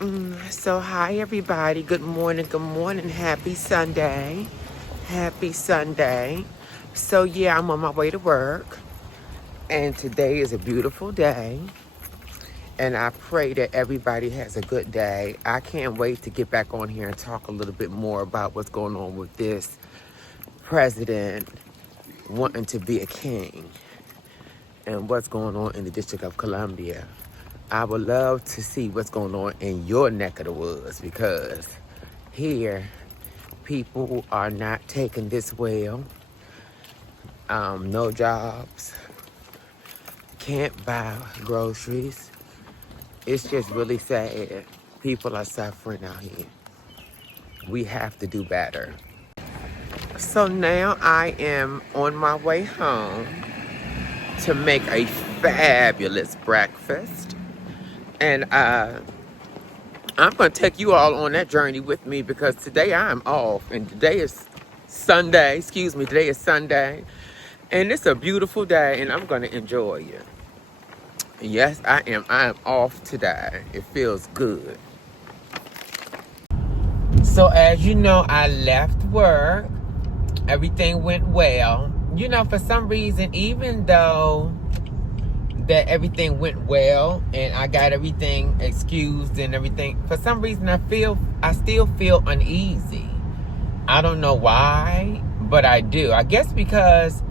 So hi everybody. Good morning. Good morning. Happy Sunday. Happy Sunday. So yeah, I'm on my way to work, and today is a beautiful day. And I pray that everybody has a good day. I can't wait to get back on here and talk a little bit more about what's going on with this president wanting to be a king and what's going on in the District of Columbia. I would love to see what's going on in your neck of the woods, because here people are not taking this well. No jobs, can't buy groceries. It's just really sad. People are suffering out here. We have to do better. So now I am on my way home to make a fabulous breakfast. And I'm going to take you all on that journey with me, because today I'm off. And today is Sunday. Today is Sunday. And it's a beautiful day, and I'm going to enjoy it. Yes, I am. I am off today. It feels good. So as you know, I left work. Everything went well. You know, for some reason, even though that everything went well and I got everything excused and everything, for some reason I still feel uneasy. I don't know why, but I do. I guess because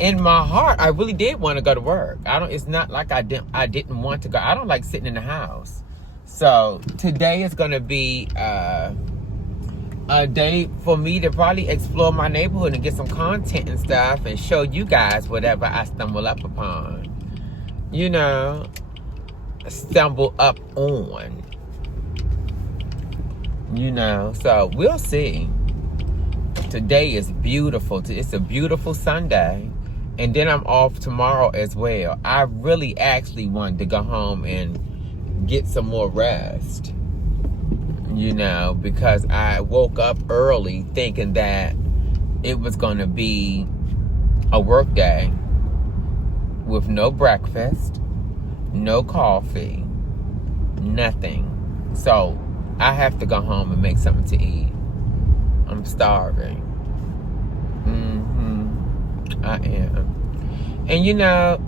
in my heart I really did want to go to work. It's not like I didn't want to go. I don't like sitting in the house. So today is going to be a day for me to probably explore my neighborhood and get some content and stuff and show you guys whatever I stumble up upon. You know, stumble up on. You know, so we'll see. Today is beautiful. It's a beautiful Sunday. And then I'm off tomorrow as well. I really actually wanted to go home and get some more rest. You know, because I woke up early thinking that it was going to be a work day with no breakfast, no coffee, nothing. So I have to go home and make something to eat. I'm starving. I am. And you know,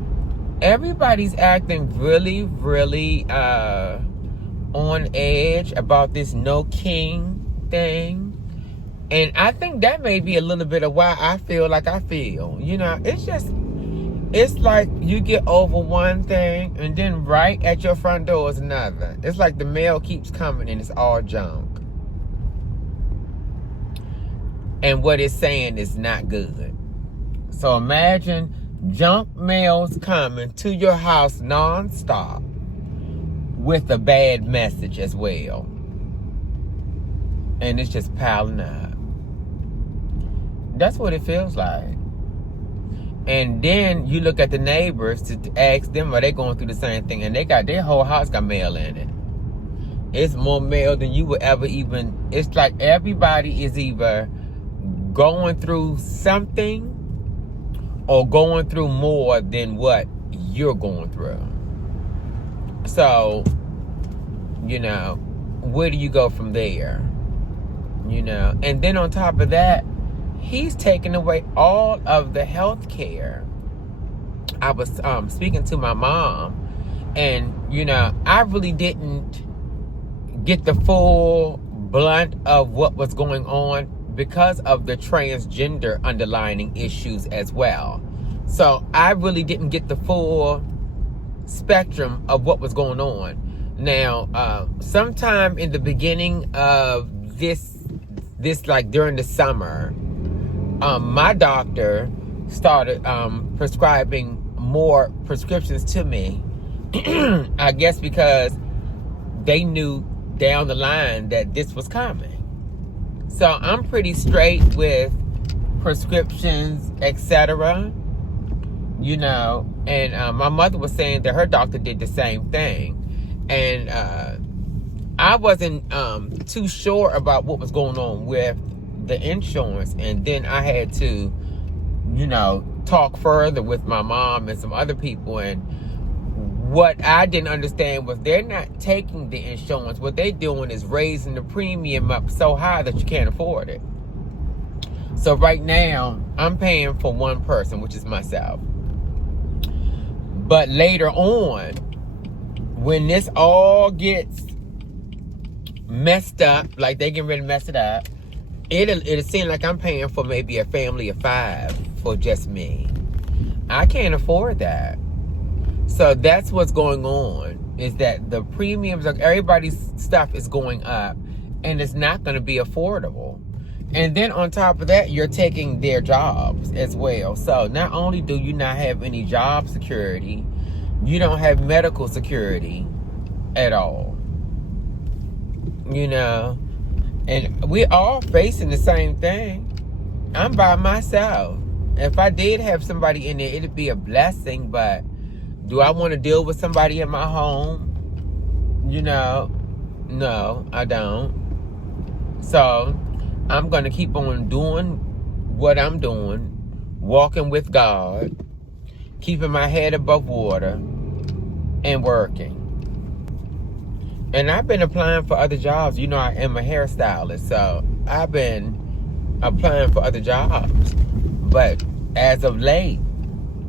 everybody's acting really, really on edge about this no king thing. And I think that may be a little bit of why I feel like I feel. You know, it's like you get over one thing and then right at your front door is another. It's like the mail keeps coming and it's all junk. And what it's saying is not good. So imagine junk mails coming to your house nonstop with a bad message as well. And it's just piling up. That's what it feels like. And then you look at the neighbors to ask them, are they going through the same thing? And their whole house got mail in it. It's more mail than you would ever even. It's like everybody is either going through something or going through more than what you're going through. So, you know, where do you go from there? You know, and then on top of that, he's taking away all of the health care. I was speaking to my mom, and, you know, I really didn't get the full blunt of what was going on because of the transgender underlying issues as well. So I really didn't get the full spectrum of what was going on. Now, sometime in the beginning of this like during the summer, my doctor started prescribing more prescriptions to me. I guess because they knew down the line that this was coming. So I'm pretty straight with prescriptions, etc. You know, and my mother was saying that her doctor did the same thing. And I wasn't too sure about what was going on with the insurance. And then I had to, you know, talk further with my mom and some other people. And what I didn't understand was they're not taking the insurance. What they're doing is raising the premium up so high that you can't afford it. So right now, I'm paying for one person, which is myself. But later on, when this all gets messed up, like they getting ready to mess it up, it'll seem like I'm paying for maybe a family of 5 for just me. I can't afford that. So that's what's going on, is that the premiums of everybody's stuff is going up, and it's not going to be affordable. And then on top of that, you're taking their jobs as well. So not only do you not have any job security, you don't have medical security at all. You know, and we're all facing the same thing. I'm by myself. If I did have somebody in there, it'd be a blessing, but do I want to deal with somebody in my home? You know, no, I don't. So I'm going to keep on doing what I'm doing, walking with God, keeping my head above water, and working. And I've been applying for other jobs. You know, I am a hairstylist, so I've been applying for other jobs. But as of late,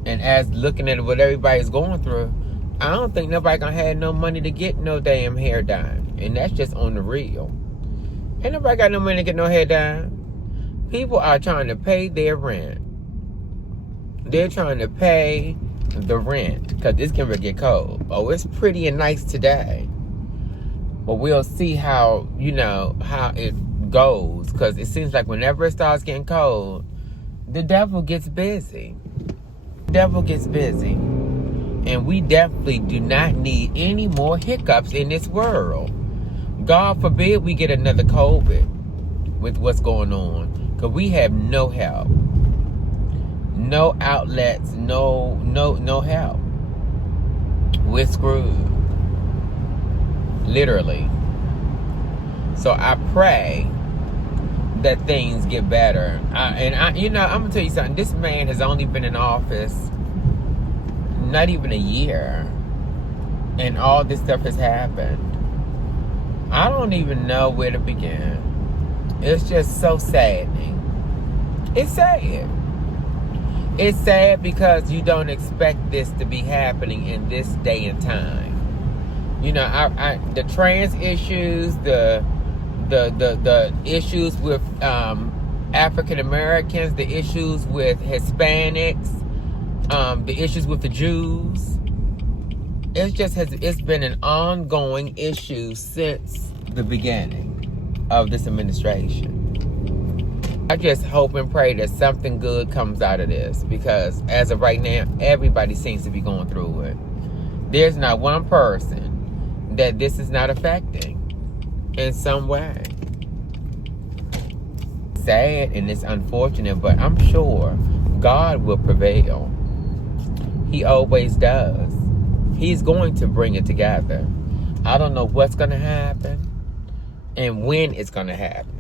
and as looking at what everybody's going through, I don't think nobody gonna have no money to get no damn hair done. And that's just on the real. Ain't nobody got no money to get no hair done. People are trying to pay their rent. They're trying to pay the rent because it's gonna get cold. Oh, it's pretty and nice today. But we'll see how, you know, how it goes. Because it seems like whenever it starts getting cold, the devil gets busy. The devil gets busy. And we definitely do not need any more hiccups in this world. God forbid we get another COVID with what's going on. Because we have no help. No outlets, no help. We're screwed. Literally. So I pray that things get better. You know, I'm gonna tell you something. This man has only been in office not even a year, and all this stuff has happened. I don't even know where to begin. It's just so saddening. It's sad. It's sad because you don't expect this to be happening in this day and time. You know, the trans issues, the issues with African Americans, the issues with Hispanics, the issues with the Jews. It's been an ongoing issue since the beginning of this administration. I just hope and pray that something good comes out of this, because as of right now, everybody seems to be going through it. There's not one person that this is not affecting in some way. Sad and it's unfortunate, but I'm sure God will prevail. He always does. He's going to bring it together. I don't know what's going to happen and when it's going to happen.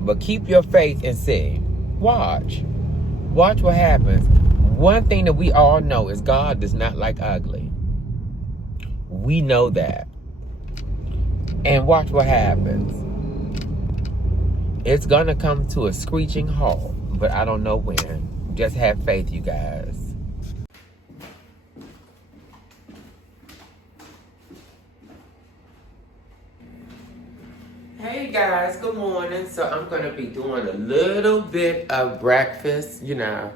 But keep your faith and see. Watch. Watch what happens. One thing that we all know is God does not like ugly. We know that. And watch what happens. It's going to come to a screeching halt, but I don't know when. Just have faith, you guys. Hey guys, good morning. So I'm going to be doing a little bit of breakfast. You know,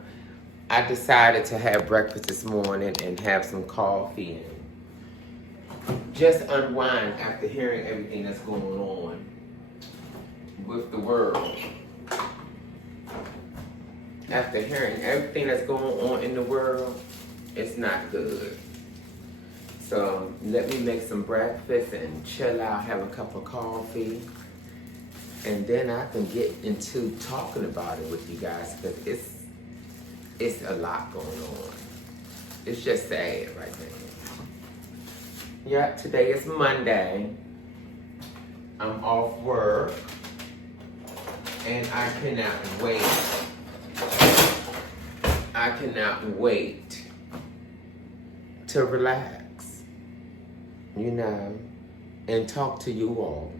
I decided to have breakfast this morning and have some coffee and just unwind after hearing everything that's going on with the world. After hearing everything that's going on in the world, it's not good. So let me make some breakfast and chill out, have a cup of coffee, and then I can get into talking about it with you guys, because it's a lot going on. It's just sad right now. Yeah, today is Monday. I'm off work, and I cannot wait. I cannot wait to relax. you know, and talk to you all.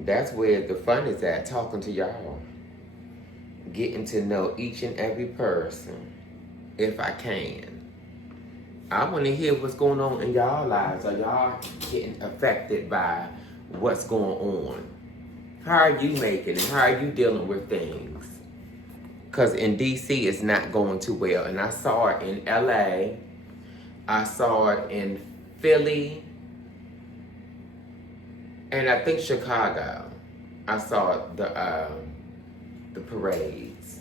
That's where the fun is at, talking to y'all. Getting to know each and every person, if I can. I want to hear what's going on in y'all lives. Are y'all getting affected by what's going on? How are you making it? How are you dealing with things? Because in D.C. it's not going too well. And I saw it in L.A. I saw it in Philly. And I think Chicago. I saw the parades.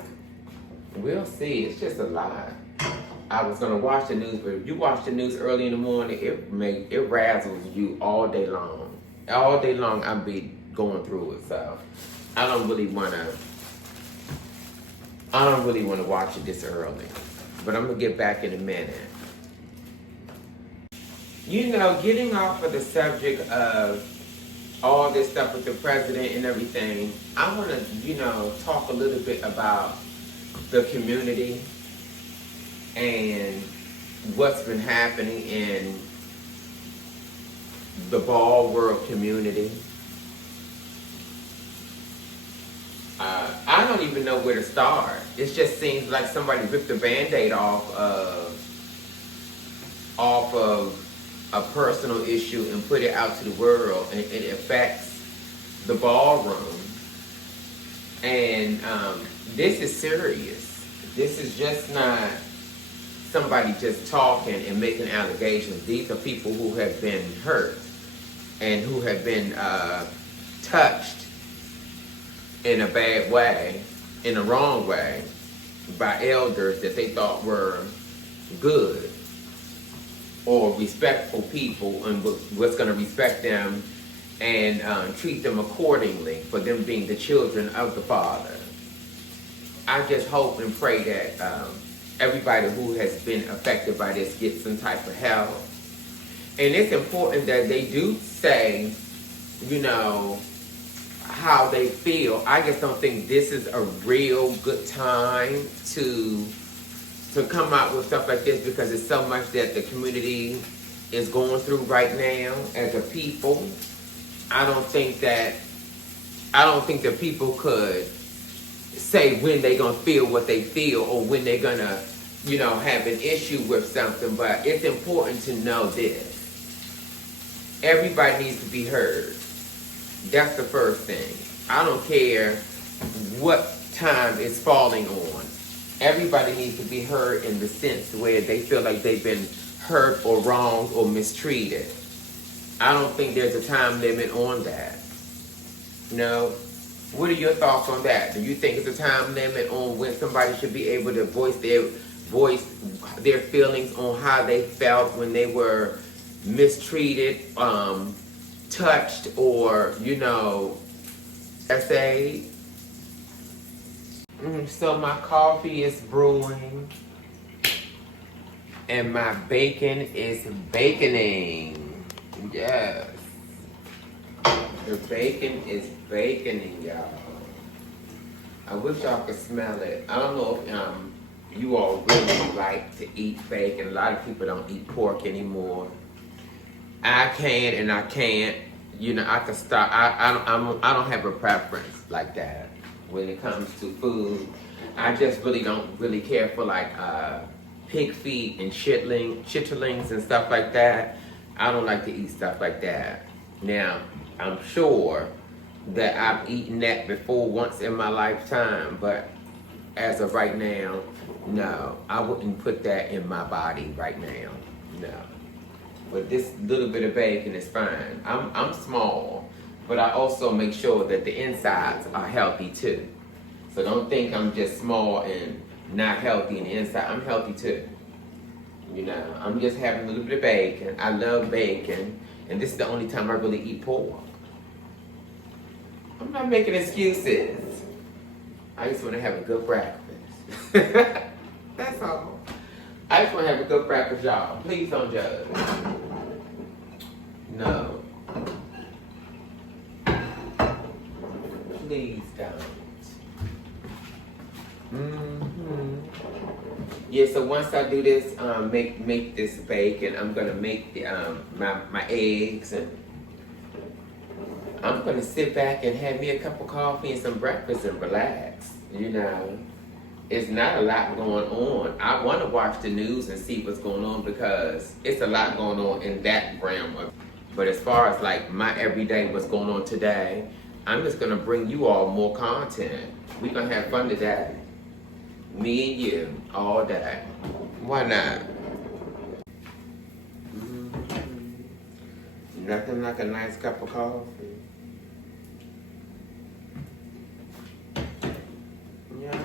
We'll see. It's just a lot. I was gonna watch the news, but if you watch the news early in the morning, it razzles you all day long. All day long, I'll be going through it. So I don't really wanna watch it this early. But I'm gonna get back in a minute. You know, getting off of the subject of all this stuff with the president and everything, I want to, you know, talk a little bit about the community and what's been happening in the ball world community. I don't even know where to start. It just seems like somebody ripped the Band-Aid off of a personal issue and put it out to the world, and it affects the ballroom. And this is serious. This is just not somebody just talking and making allegations. These are people who have been hurt and who have been touched in a bad way, in a wrong way, by elders that they thought were good or respectful people, and was going to respect them and treat them accordingly for them being the children of the Father. I just hope and pray that everybody who has been affected by this gets some type of help. And it's important that they do say, you know, how they feel. I just don't think this is a real good time to come out with stuff like this, because it's so much that the community is going through right now as a people. I don't think that people could say when they're gonna feel what they feel or when they're gonna, you know, have an issue with something. But it's important to know this. Everybody needs to be heard. That's the first thing. I don't care what time it's falling on. Everybody needs to be heard in the sense where they feel like they've been hurt or wronged or mistreated. I don't think there's a time limit on that. No. What are your thoughts on that? Do you think it's a time limit on when somebody should be able to voice their feelings on how they felt when they were mistreated, touched, or, you know, essayed? So my coffee is brewing and my bacon is baconing. Yes. The bacon is baconing, y'all. I wish y'all could smell it. I don't know if you all really like to eat bacon. A lot of people don't eat pork anymore. I can and I can't. You know, I can start. I don't have a preference like that when it comes to food. I just really don't care for like pig feet and chitterlings and stuff like that. I don't like to eat stuff like that. Now, I'm sure that I've eaten that before once in my lifetime, but as of right now, no. I wouldn't put that in my body right now, no. But this little bit of bacon is fine. I'm small, but I also make sure that the insides are healthy too. So don't think I'm just small and not healthy in the inside. I'm healthy too. You know, I'm just having a little bit of bacon. I love bacon, and this is the only time I really eat pork. I'm not making excuses. I just want to have a good breakfast. That's all. I just want to have a good breakfast, y'all. Please don't judge. No. Please don't. Yeah, so once I do this, make this bacon, I'm gonna make the my eggs, and I'm gonna sit back and have me a cup of coffee and some breakfast and relax. You know, it's not a lot going on. I want to watch the news and see what's going on because it's a lot going on in that realm. But as far as like my everyday, what's going on today, I'm just gonna bring you all more content. We gonna have fun today. Me and you, all day. Why not? Nothing like a nice cup of coffee. Yeah.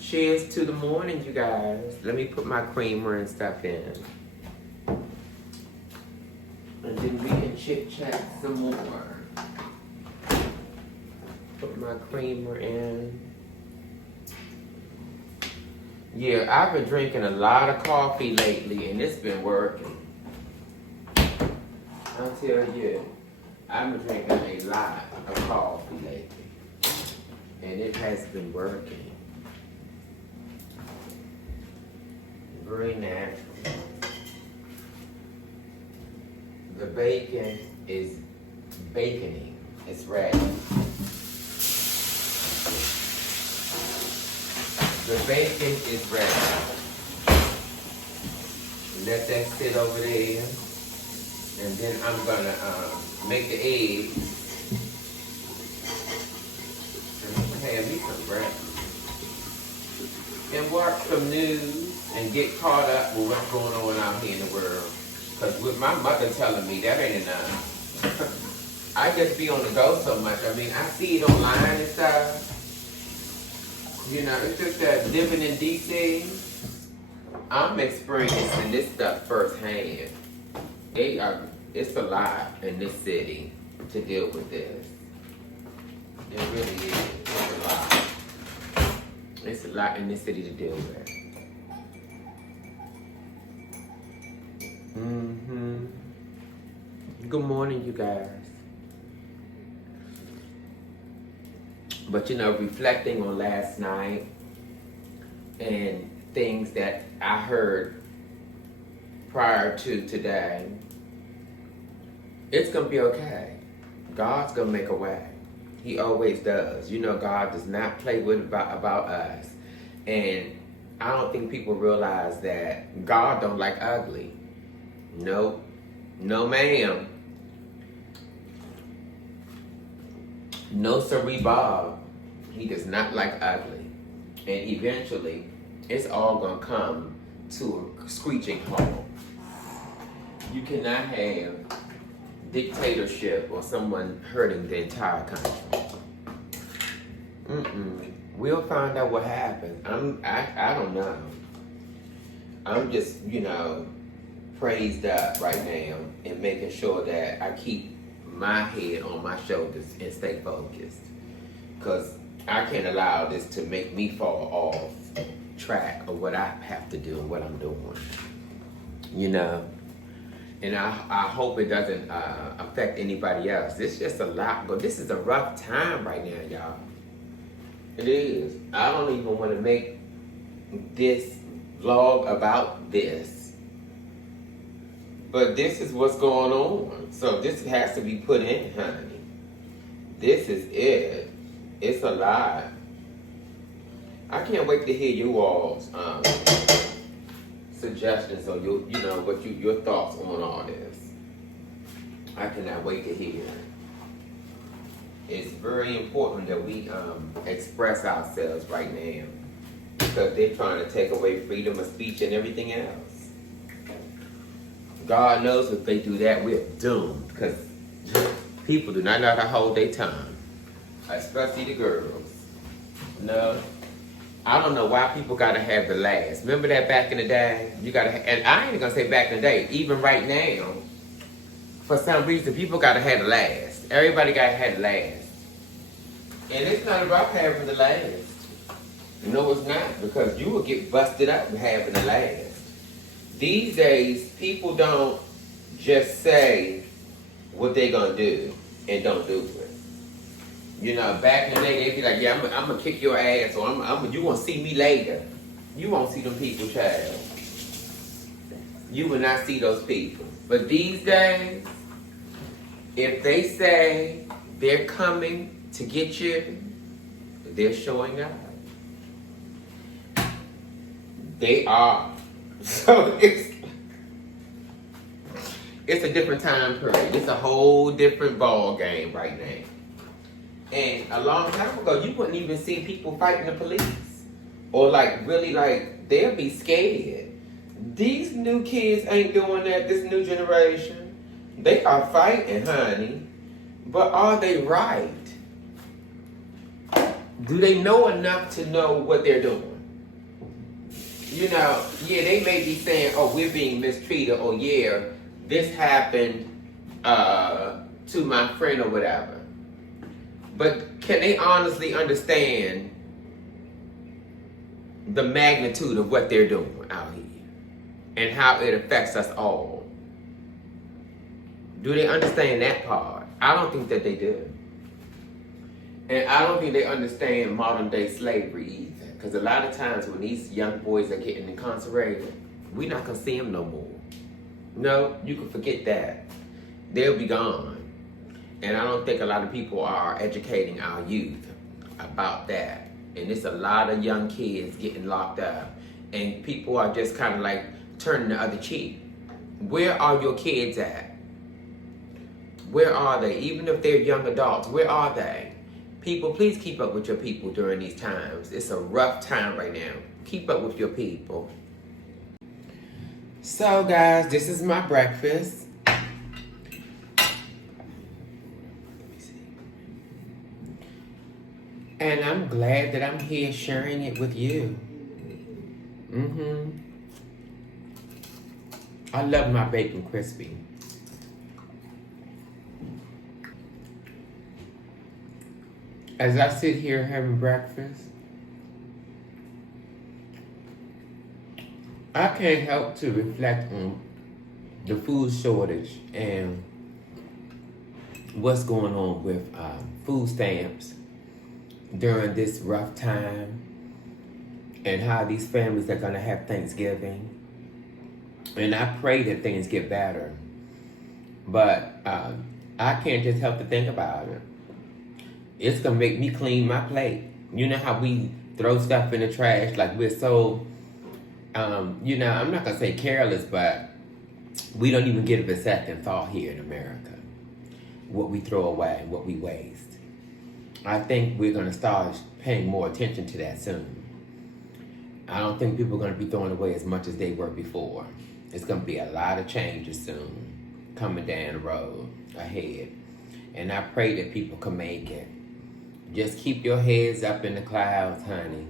Cheers to the morning, you guys. Let me put my creamer and stuff in. And then we can chit chat some more. Put my creamer in. Yeah, I've been drinking a lot of coffee lately, and it's been working. I'll tell you, I've been drinking a lot of coffee lately, and it has been working. Very natural. The bacon is baconing. It's ready. The bacon is ready. Let that sit over there. And then I'm gonna make the eggs. And I'm gonna have me some breakfast. And watch some news and get caught up with what's going on out here in the world. Because with my mother telling me, that ain't enough. I just be on the go so much. I mean, I see it online and stuff. You know, it's just that living in DC, I'm experiencing this stuff firsthand. It's a lot in this city to deal with this. It really is. It's a lot. It's a lot in this city to deal with. Good morning, you guys. But you know, reflecting on last night and things that I heard prior to today, it's gonna be okay. God's gonna make a way. He always does. You know, God does not play with about us. And I don't think people realize that God don't like ugly. Nope. No ma'am. No sirree Bob. He does not like ugly. And eventually, it's all gonna come to a screeching halt. You cannot have dictatorship or someone hurting the entire country. We'll find out what happens. I don't know. I'm just, you know, praised up right now and making sure that I keep my head on my shoulders and stay focused. Because I can't allow this to make me fall off track of what I have to do and what I'm doing. You know? And I hope it doesn't affect anybody else. It's just a lot. But this is a rough time right now, y'all. It is. I don't even want to make this vlog about this. But this is what's going on. So this has to be put in, honey. This is it. It's a lot. I can't wait to hear you all's suggestions or your thoughts on all this. I cannot wait to hear. It's very important that we express ourselves right now because they're trying to take away freedom of speech and everything else. God knows if they do that, we're doomed because people do not know how to hold their tongue, especially the girls. No. I don't know why people gotta have the last. Remember that back in the day? You gotta, and I ain't gonna say back in the day, even right now, for some reason, people gotta have the last. Everybody gotta have the last. And it's not about having the last. No, it's not, because you will get busted up for having the last. These days, people don't just say what they're gonna do and don't do it. You know, back in the day, they'd be like, yeah, I'm gonna kick your ass, or you gonna see me later. You won't see them people, child. You will not see those people. But these days, if they say they're coming to get you, they're showing up. They are. So it's a different time period. It's a whole different ball game right now. And a long time ago, you wouldn't even see people fighting the police. Or like really like, they'll be scared. These new kids ain't doing that, this new generation. They are fighting, honey. But are they right? Do they know enough to know what they're doing? You know, yeah, they may be saying, oh, we're being mistreated, or yeah, this happened to my friend or whatever. But can they honestly understand the magnitude of what they're doing out here and how it affects us all? Do they understand that part? I don't think that they do. And I don't think they understand modern day slavery either. Because a lot of times when these young boys are getting incarcerated, we're not going to see them no more. No, you can forget that. They'll be gone. And I don't think a lot of people are educating our youth about that. And it's a lot of young kids getting locked up. And people are just kind of like turning the other cheek. Where are your kids at? Where are they? Even if they're young adults, where are they? People, please keep up with your people during these times. It's a rough time right now. Keep up with your people. So guys, this is my breakfast. And I'm glad that I'm here sharing it with you. I love my bacon crispy. As I sit here having breakfast, I can't help to reflect on the food shortage and what's going on with food stamps during this rough time, and how these families are going to have Thanksgiving. And I pray that things get better. But I can't just help to think about it. It's going to make me clean my plate. You know how we throw stuff in the trash, like we're so, you know, I'm not going to say careless, but we don't even give it a second thought here in America. What we throw away, what we waste. I think we're going to start paying more attention to that soon. I don't think people are going to be throwing away as much as they were before. It's going to be a lot of changes soon coming down the road ahead. And I pray that people can make it. Just keep your heads up in the clouds, honey,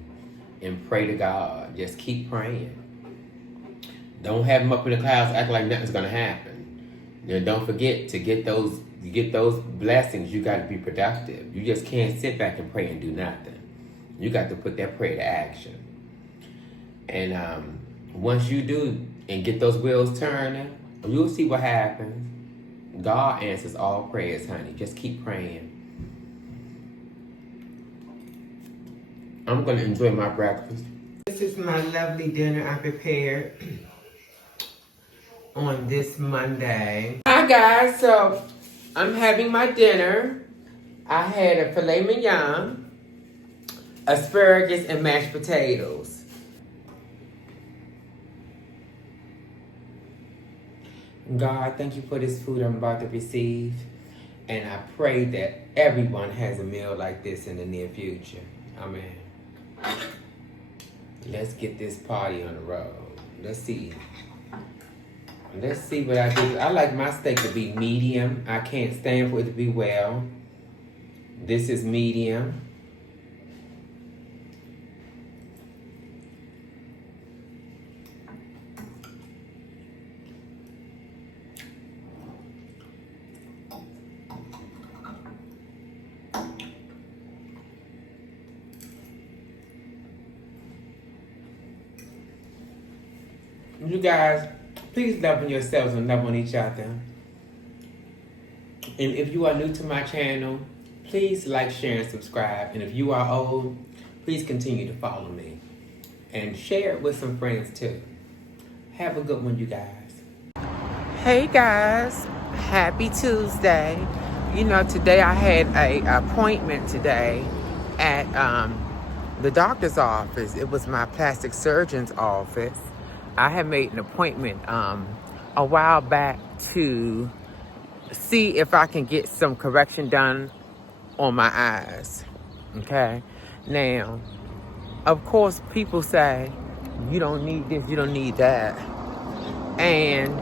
and pray to God. Just keep praying. Don't have them up in the clouds act like nothing's going to happen. Then don't forget to get those blessings. You got to be productive. You just can't sit back and pray and do nothing. You got to put that prayer to action. And once you do and get those wheels turning, you'll see what happens. God answers all prayers, honey. Just keep praying. I'm going to enjoy my breakfast. This is my lovely dinner I prepared on this Monday. Hi guys, so I'm having my dinner. I had a filet mignon, asparagus, and mashed potatoes. God, thank you for this food I'm about to receive. And I pray that everyone has a meal like this in the near future. Amen. Let's get this party on the road. Let's see. Let's see what I do. I like my steak to be medium. I can't stand for it to be well. This is medium. You guys, please love on yourselves and love on each other. And if you are new to my channel, Please like, share, and subscribe. And if you are old, please continue to follow me. And share it with some friends too. Have a good one, you guys. Hey guys, happy Tuesday. You know, today I had an appointment today at the doctor's office. It was my plastic surgeon's office. I had made an appointment a while back to see if I can get some correction done on my eyes. Okay? Now, of course, people say, you don't need this, you don't need that. And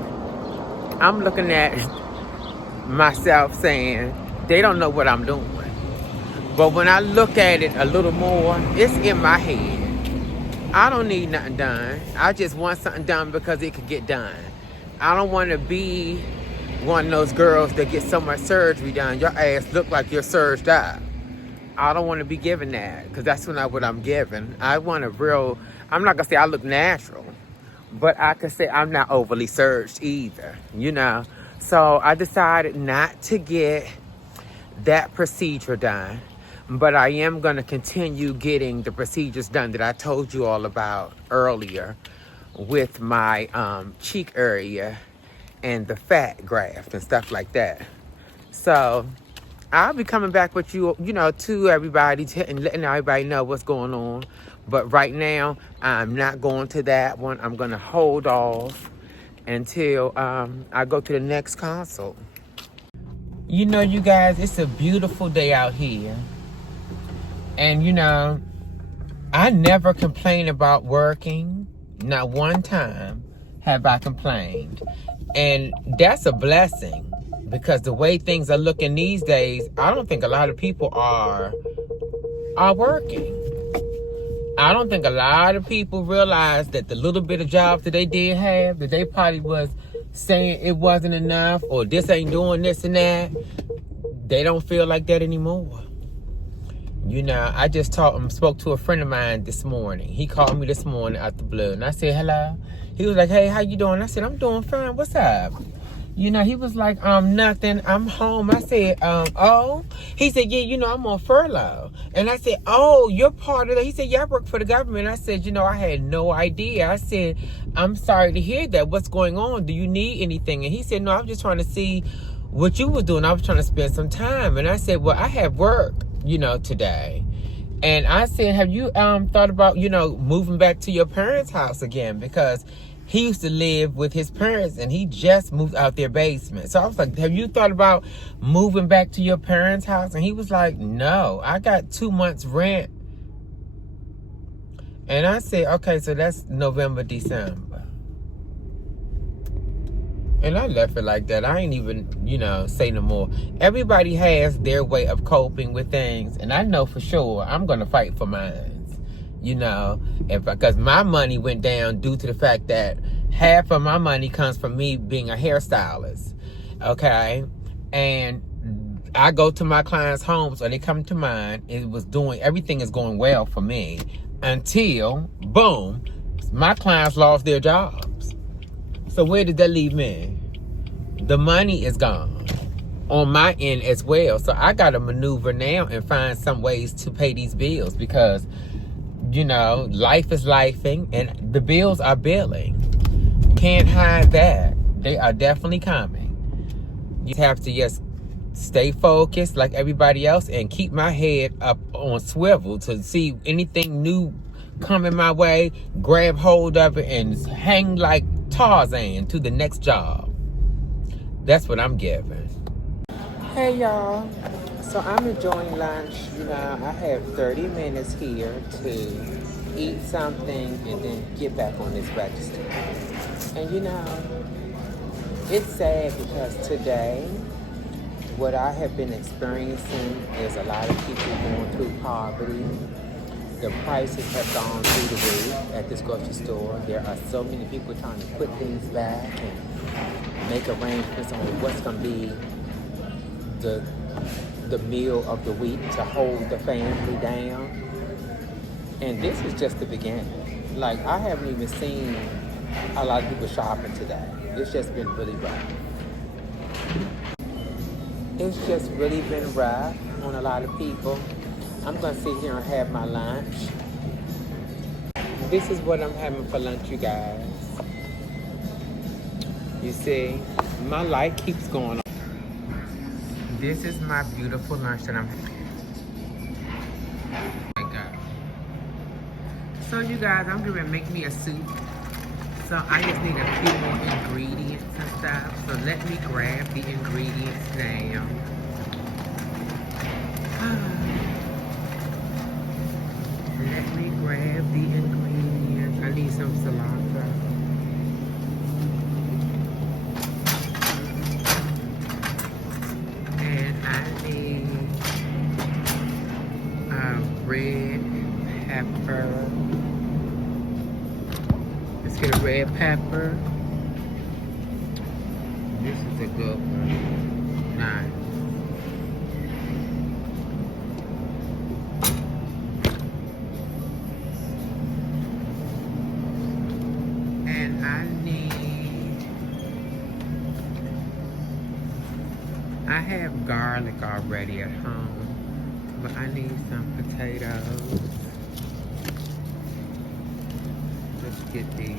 I'm looking at myself saying, they don't know what I'm doing. But when I look at it a little more, it's in my head. I don't need nothing done. I just want something done because it could get done. I don't want to be one of those girls that get so much surgery done. Your ass look like you're surged up. I don't want to be given that because that's not what I'm given. I want a real, I'm not going to say I look natural, but I can say I'm not overly surged either, you know. So I decided not to get that procedure done, but I am going to continue getting the procedures done that I told you all about earlier with my cheek area and the fat graft and stuff like that. So I'll be coming back with you, you know, to everybody and letting everybody know what's going on. But right now, I'm not going to that one. I'm going to hold off until I go to the next consult. You know, you guys, it's a beautiful day out here. And, you know, I never complain about working. Not one time have I complained. And that's a blessing. Because the way things are looking these days, I don't think a lot of people are working. I don't think a lot of people realize that the little bit of jobs that they did have, that they probably was saying it wasn't enough or this ain't doing this and that, they don't feel like that anymore. You know, I just spoke to a friend of mine this morning. He called me this morning out the blue and I said, hello. He was like, hey, how you doing? I said, I'm doing fine. What's up? You know, he was like, nothing. I'm home. I said, oh. He said, yeah, you know, I'm on furlough. And I said, oh, you're part of that. He said, yeah, I work for the government. I said, you know, I had no idea. I said, I'm sorry to hear that. What's going on? Do you need anything? And he said, no, I'm just trying to see what you were doing. I was trying to spend some time. And I said, well, I have work, you know, today. And I said, have you thought about, you know, moving back to your parents' house again? Because he used to live with his parents and he just moved out their basement. So I was like, have you thought about moving back to your parents' house? And he was like, no, I got 2 months rent. And I said, okay, so that's November, December. And I left it like that. I ain't even, you know, say no more. Everybody has their way of coping with things. And I know for sure I'm going to fight for mine. You know, because my money went down due to the fact that half of my money comes from me being a hairstylist. Okay. And I go to my clients' homes or they come to mine. Everything is going well for me until, boom, my clients lost their jobs. So where did that leave me? The money is gone on my end as well. So I got to maneuver now and find some ways to pay these bills because, you know, life is lifing and the bills are billing. Can't hide that. They are definitely coming. You have to just stay focused like everybody else and keep my head up on swivel to see anything new coming my way, grab hold of it and hang like Tarzan to the next job. That's what I'm giving. Hey y'all. So I'm enjoying lunch. You know, I have 30 minutes here to eat something and then get back on this register. And you know, it's sad because today, what I have been experiencing is a lot of people going through poverty. The prices have gone through the roof at this grocery store. There are so many people trying to put things back and make arrangements on what's going to be the meal of the week to hold the family down. And this is just the beginning. Like, I haven't even seen a lot of people shopping today. It's just been really rough. It's just really been rough. on a lot of people. I'm gonna sit here and have my lunch. This is what I'm having for lunch, you guys. You see, my light keeps going on. This is my beautiful lunch that I'm having. Oh my God. So you guys, I'm gonna make me a soup. So I just need a few more ingredients and stuff. So let me grab the ingredients now. Let me grab the ingredients. I need some cilantro. And I need red pepper. Let's get a red pepper. This is a good one. Nice. And I have garlic already at home, but I need some potatoes. Let's get these.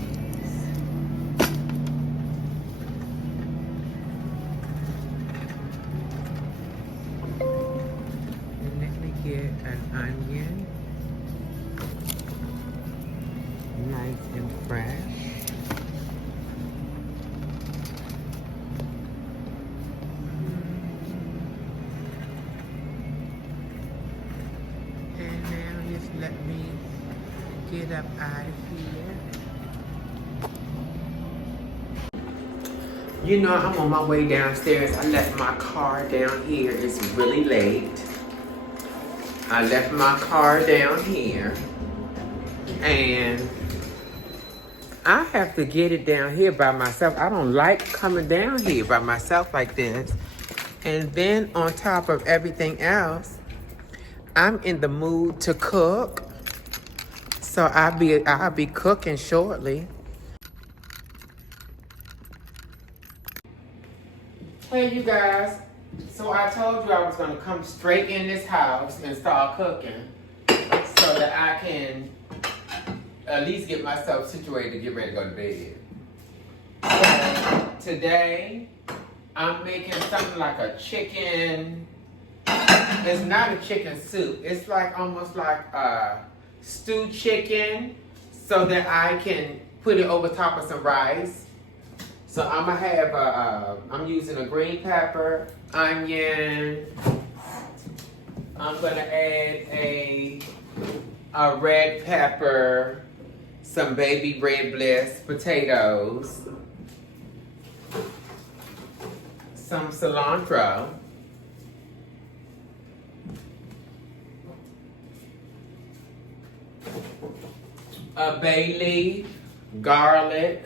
And let me get an onion. Nice and fresh. And now just let me get up out of here. You know, I'm on my way downstairs. I left my car down here. It's really late. I left my car down here. And I have to get it down here by myself. I don't like coming down here by myself like this. And then on top of everything else, I'm in the mood to cook. So I'll be cooking shortly. Hey you guys, so I told you I was gonna come straight in this house and start cooking so that I can at least get myself situated to get ready to go to bed. So today, I'm making something like a chicken. It's not a chicken soup. It's like almost like a stewed chicken so that I can put it over top of some rice. So I'm gonna have I'm using a green pepper, onion. I'm gonna add a red pepper, some baby red bliss potatoes, some cilantro, a bay leaf, garlic,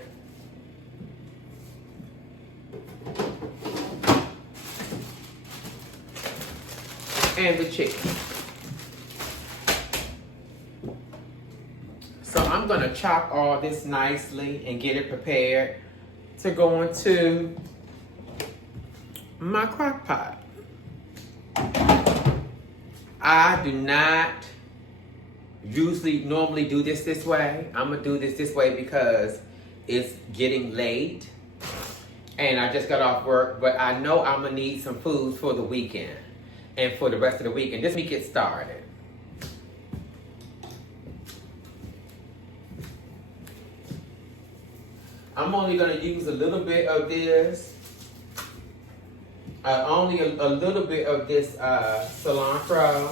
and the chicken. So I'm gonna chop all this nicely and get it prepared to go into my crock pot. I do not normally do this way. I'm gonna do this way because it's getting late and I just got off work, but I know I'm gonna need some food for the weekend and for the rest of the weekend. Just let me get started. I'm only gonna use a little bit of this, only a little bit of this cilantro.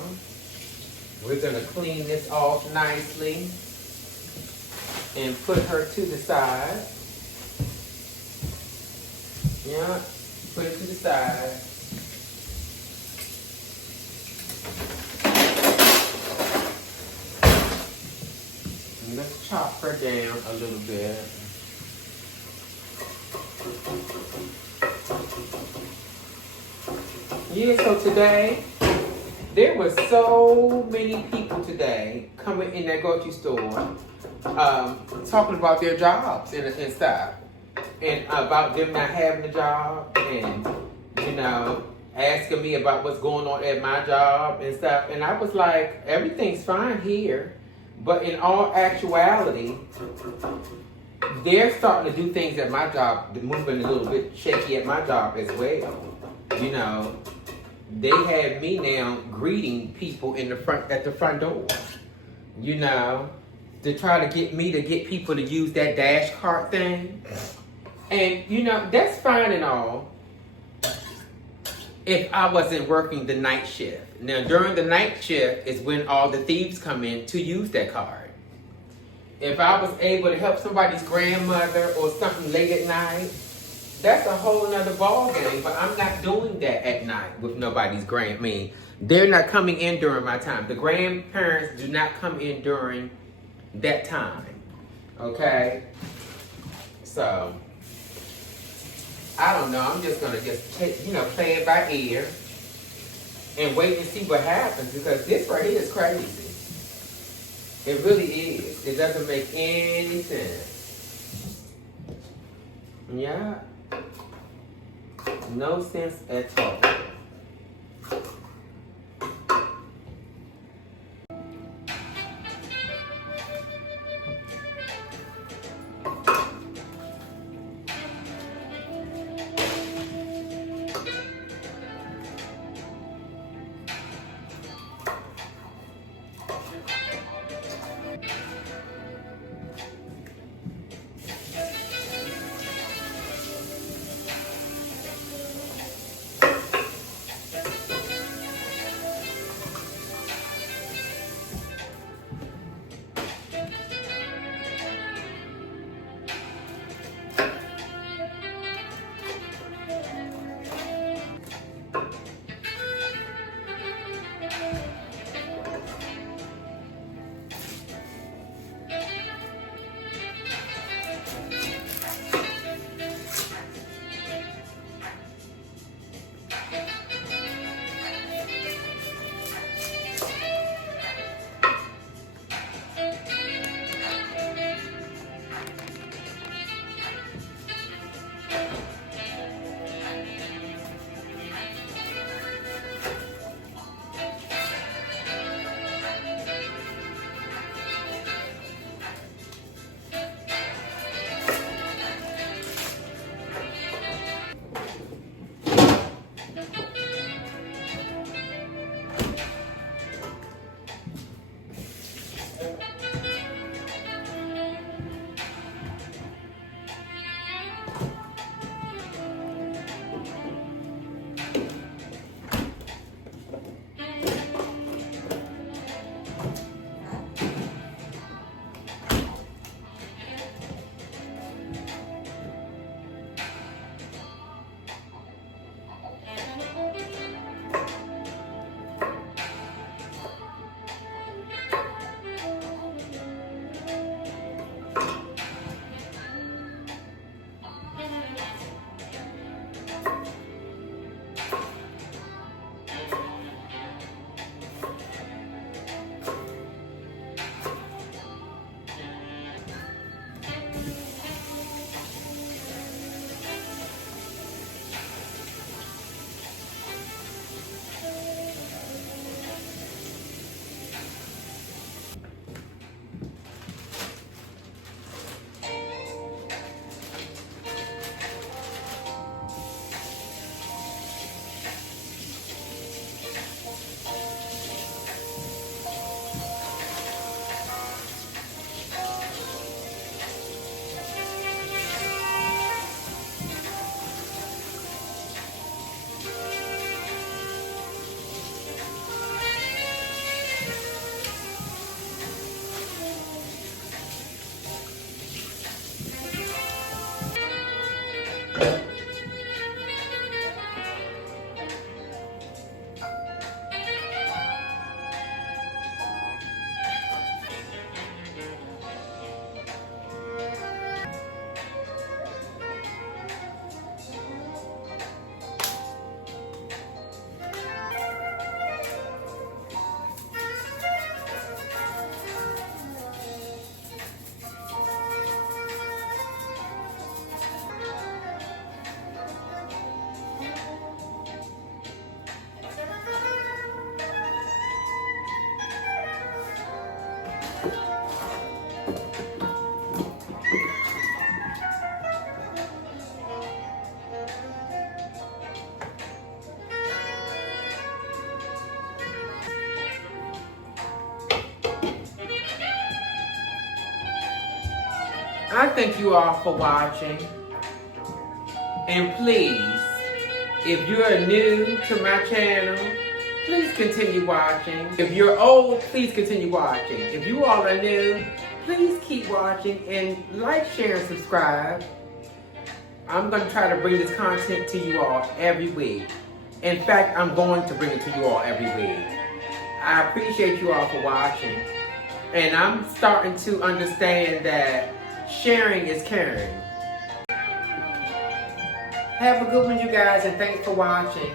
We're gonna clean this off nicely and put her to the side. Yeah, put it to the side. And let's chop her down a little bit. Yeah, so today, there were so many people today coming in that grocery store talking about their jobs and stuff. And about them not having a job and, you know, asking me about what's going on at my job and stuff. And I was like, everything's fine here. But in all actuality, they're starting to do things at my job, moving a little bit shaky at my job as well. You know, they had me now greeting people in the front at the front door. You know, to try to get me to get people to use that dash cart thing. And you know, that's fine and all if I wasn't working the night shift. Now during the night shift is when all the thieves come in to use that card. If I was able to help somebody's grandmother or something late at night, that's a whole nother ball game. But I'm not doing that at night with nobody's they're not coming in during my time. The grandparents do not come in during that time. Okay? So, I don't know. I'm just gonna take, play it by ear and wait and see what happens, because this right here is crazy. It really is. It doesn't make any sense. Yeah. No sense at all. I thank you all for watching. And please, if you're new to my channel, please continue watching. If you're old, please continue watching. If you all are new, please keep watching and like, share, and subscribe. I'm going to try to bring this content to you all every week. In fact, I'm going to bring it to you all every week. I appreciate you all for watching. And I'm starting to understand that sharing is caring. Have a good one, you guys, and thanks for watching.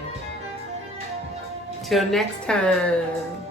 Till next time.